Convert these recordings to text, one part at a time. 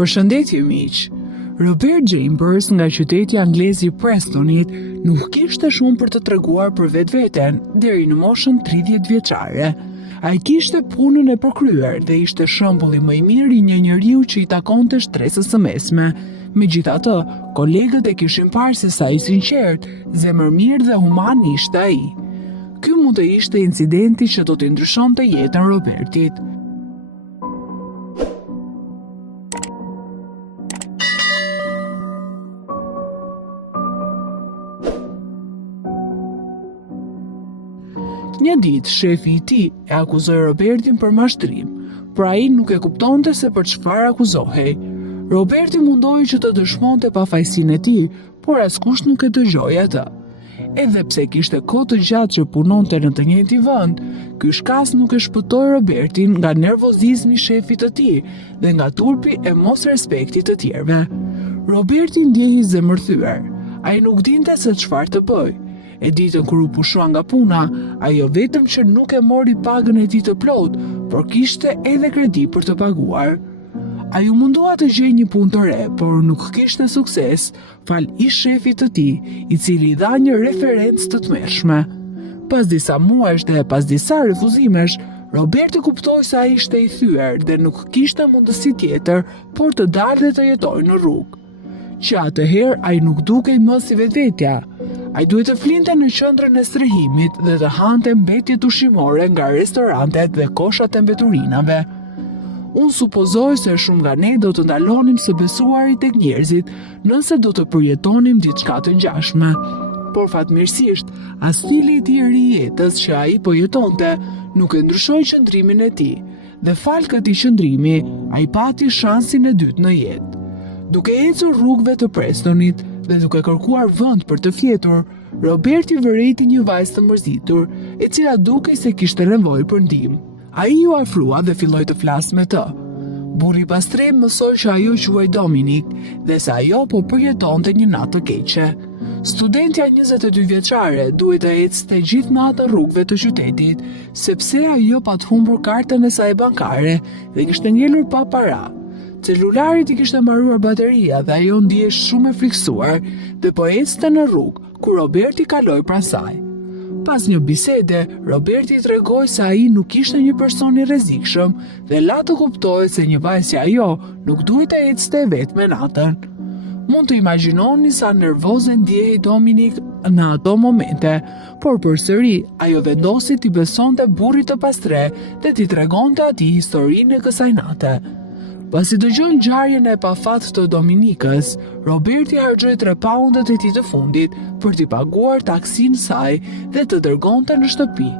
Përshëndetje miq. Robert Chambers nga qyteti anglez i Prestonit nuk kishte shumë për të treguar për vetveten deri në moshën 30 vjeçare. Ai kishte punën e përkryer dhe ishte shembulli më i mirë i një njeriu që i takonte shtresës së mesme. Megjithatë, kolegët e kishin parë se sa i sinqert, zemërmirë dhe human ishte ai. Ky mund të ishte incidenti që do t'i ndryshonte jetën Robertit. Një ditë, shefi i tij e akuzoi Robertin për mashtrim, por ai nuk e kuptonte se për çfarë akuzohej. Roberti mundoi që të dëshmonte pafajësinë e tij, por askush nuk e dëgjoi atë. Edhe pse kishte kohë të gjatë që punonte në të njëjtin vend, ky shkas nuk e shpëtoi Robertin nga nervozizmi i shefit të tij dhe nga turpi e mosrespektit të tjerëve. Roberti ndjehej zemërthyer. Ai nuk dinte se çfarë të bëjë. E ditën kur u pushua nga puna, ajo vetëm që nuk e mori pagën e tij të plot, por kishte edhe kredi për të paguar. Ai u mundua të gjejë një punë të re, por nuk kishte sukses, fal ish shefit të tij, i cili i dha një referencë të tmerrshme. Pas disa muajsh dhe pas disa refuzimesh, Roberti kuptoi se ai ishte i thyer dhe nuk kishte mundësi tjetër por të dalë dhe të jetojë në rrugë. Që atëherë ai nuk dukej më si vetvetja. Ai duhet të flinte në qendrën e strehimit dhe të hante mbetjet ushqimore nga restorantet dhe koshat e mbeturinave. Unë supozoj se shumë nga ne do të ndalonim së besuari tek njerëzit nëse do të përjetonim diçka të ngjashme. Por fatmirësisht, as stili i tij i jetës që ai po jetonte nuk e ndryshoi qëndrimin e tij, dhe fal këtij qëndrimi, ai pati shansin e dytë në jetë. Duke ecur rrugëve të Prestonit dhe duke kërkuar vend për të fjetur, Roberti vërejti një vajzë të mërzitur, e cila dukej se kishte nevojë për ndihmë. Ai u afrua dhe filloi të flasë me të. Burri i pastrem mësoi që ajo quhej Dominik dhe se ajo po përjetonte një natë të keqe. Studentja 22 vjeçare duhet të ecte gjithë natën rrugëve të qytetit, sepse ajo pat humbur kartën e saj bankare dhe kishte ngelur pa para. Celularit i kishte mbaruar bateria dhe ajo ndihej shumë e friksuar dhe po ecte në rrugë kur Roberti kaloi pranë saj. Pas një bisede, Roberti i tregoi se ai nuk ishte një person i rrezikshëm dhe la të kuptohej se një vajzë si ajo nuk duhet të ecte vetëm natën. Mund të imagjinoni sa nervoze ndjehej Dominik në ato momente, por përsëri ajo vendosi t'i besonte burrit të pastre dhe t'i tregonte atij historinë e kësaj nate. Pasi dëgjoi ngjarjen e pafatë të Dominikës, Roberti harxhoi 3 poundet e tij të fundit për t'i paguar taksinë saj dhe të dërgonte në shtëpi.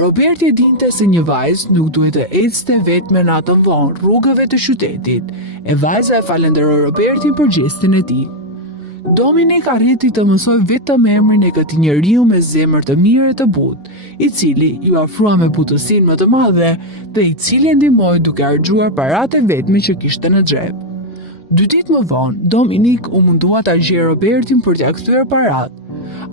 Roberti e dinte se një vajzë nuk duhet të ecte vetëm natën vonë rrugëve të qytetit, e vajza e falenderoi Robertin për gestin e tij. Dominik arriti të mësoj vetëm emrin e këtij njeriu me zemër të mirë e të butë, i cili ju afrua me butësinë më të madhe dhe i cili e ndihmoi duke harxhuar paratë vetme që kishte në xhep. 2 ditë më vonë, Dominik u mundua ta gjejë Robertin për t'ia kthyer paratë.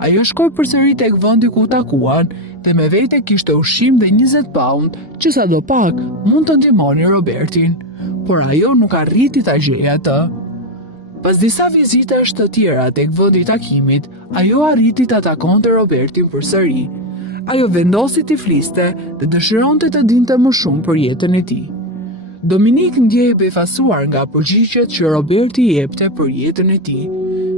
Ajo shkoi përsëri tek vendi ku u takuan dhe me vete kishte ushqim dhe 20 pound, që sadopak mund të ndihmonin Robertin, por ajo nuk arriti ta gjejë atë. Pas disa vizitash të tjera tek vendi i takimit, ajo arriti ta takonte Robertin përsëri. Ajo vendosi t'i fliste dhe dëshironte të dinte më shumë për jetën e tij. Dominik ndjehej befasuar nga përgjigjet që Roberti i jepte për jetën e tij.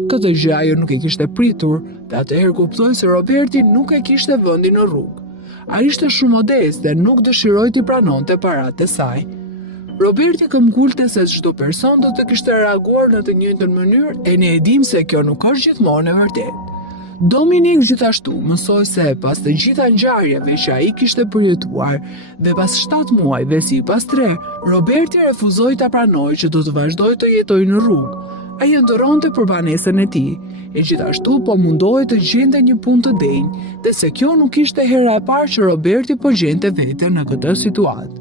Këtë gjë ajo nuk e kishte pritur dhe atëherë kuptoi se Roberti nuk e kishte vendin në rrugë. Ai ishte shumë modest dhe nuk dëshiroi t'i pranonte paratë e saj. Roberti këmbgulte se çdo person do të kishte reaguar në të njëjtën mënyrë e ne e dim se kjo nuk është gjithmonë e vërtetë. Dominik gjithashtu mësoi se pas të gjitha ngjarjeve që ai kishte përjetuar dhe pas 7 muajve si pastre, Roberti refuzoi ta pranojë që do të vazhdojë të jetojë në rrugë. Ai ndërronte për banesën e tij, e gjithashtu po mundohej të gjente një punë të denjë, dhe se kjo nuk ishte hera e parë që Roberti po gjente veten në këtë situatë.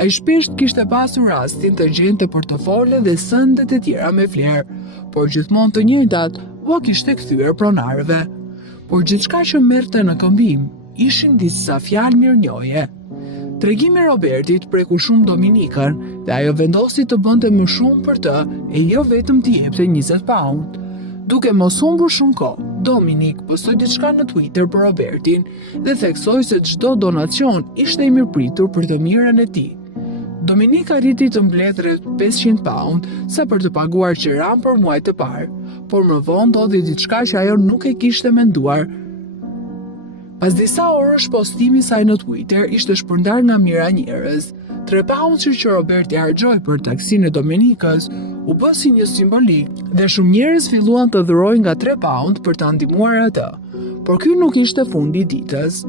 Ai shpesh kishte pasur rastin të gjente portofole dhe sëndet e tjera me vlerë, por gjithmonë të njëjtat u kishte kthyer pronarëve. Por gjithçka që merrte në këmbim ishin disa fjalë mirënjohje. Tregimi i Robertit preku shumë Dominikën dhe ajo vendosi të bënte më shumë për të e jo vetëm t'i jepte 20 pound. Duke mos humbur shumë kohë, Dominik postoi diçka në Twitter për Robertin dhe theksoi se çdo donacion ishte i mirëpritur për të mirën e tij. Dominik arriti të mbledhë rreth 500 pound sa për të paguar qiran për muajt e parë, por më vonë ndodhi diçka që ajo nuk e kishte menduar. Pas disa orësh postimi i saj në Twitter ishte shpërndar nga mijëra njerëz. 3 pound që Roberti harxhoi për taksinë e Dominikës u bë si një simbolik dhe shumë njerëz filluan të dhurojnë nga 3 pound për ta ndihmuar atë. Por ky nuk ishte fundi i ditës.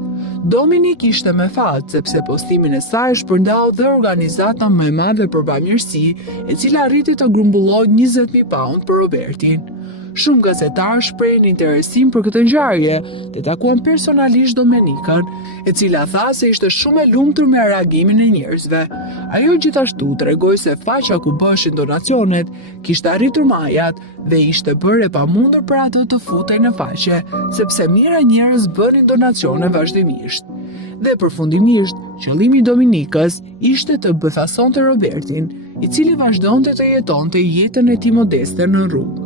Dominik ishte me fat sepse postimin e saj shpërndau dhe organizata më e madhe për bamirësi, e cila arriti të grumbullojë 20.000 pound për Robertin. Shumë gazetarë shprehin interesim për këtë ngjarje dhe takuan personalisht Dominikën, e cila tha se ishte shumë e lumtur me reagimin e njerëzve. Ajo gjithashtu tregoi se faqja ku bëheshin donacionet kishte arritur majat dhe ishte bërë e pamundur për atë të futej në faqe, sepse mijëra njerëz bënin donacione vazhdimisht. Dhe përfundimisht, qëllimi i Dominikës ishte të bëthasonte Robertin, i cili vazhdonte të jetonte jetën e tij modeste në rrugë.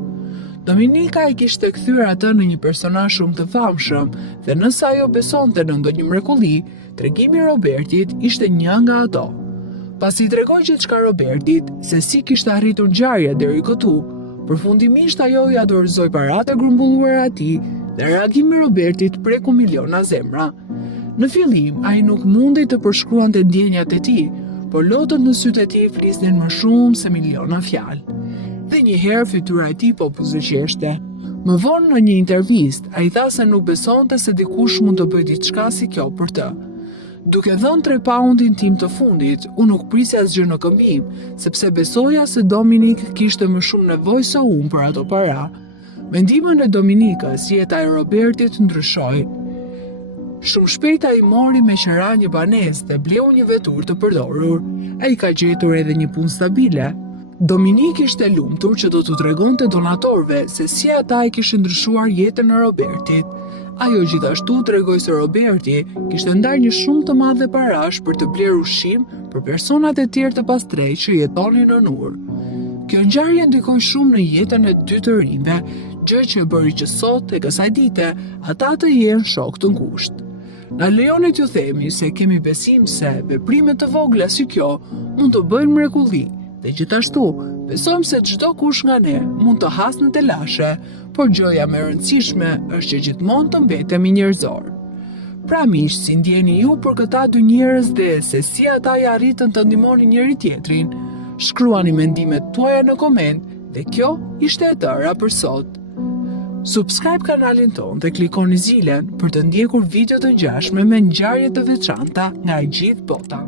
Dominika e kishte kthyer atë në një personazh shumë të famshëm dhe nëse ajo besonte në ndonjë mrekulli, tregimi i Robertit ishte një nga ato. Pasi i tregoi gjithçka Robertit se si kishte arritur ngjarja deri këtu, përfundimisht ajo ja dorëzoi paratë e grumbulluara atij dhe reagimi i Robertit preku miliona zemra. Në fillim, ai nuk mundej të përshkruante ndjenjat e tij, por lotët në sytë e tij flisnin më shumë se miliona fjalë. Dhe njëherë fytyra e tij po buzëqeshte. Më vonë në një intervistë, ai tha se nuk besonte se dikush mund të bëjë diçka si kjo për të. Duke dhënë 3 poundin tim të fundit, unë nuk prisja asgjë në këmbim, sepse besoja se Dominik kishte më shumë nevojë se unë për ato para. Mendimin e Dominikës, jeta e Robertit ndryshoi. Shumë shpejt ai mori me qira një banesë dhe bleu një vetur të përdorur. Ai ka gjetur edhe një punë stabile. Dominik ishte lumtur që do t'u tregonte donatorëve se si ata e kishin ndryshuar jetën e Robertit. Ajo gjithashtu tregoi se Roberti kishte ndarë një shumë të madhe parash për të blerë ushqim për personat e tjerë të pastërtë që jetonin në Nur. Kjo ngjarje ndikoi shumë në jetën e dy të rinjve, gjë që bëri që sot, tek asaj dite, ata të jenë shok të ngushtë. Na lejoni t'ju themi se kemi besim se veprime të vogla si kjo mund të bëjnë mrekulli. Dhe gjithashtu, besojmë se çdo kush nga ne mund të hasë në telashe, por gjëja më e rëndësishme është që gjithmonë të mbetemi njerëzor. Pra miq, si ndjeni ju për këta dy njerëz dhe se si ata i arritën të ndihmonin njëri tjetrin? Shkruani mendimet tuaja në koment dhe kjo ishte e tëra për sot. Subscribe kanalin ton dhe klikoni zilen për të ndjekur video të ngjashme me ngjarje të veçanta nga gjithë bota.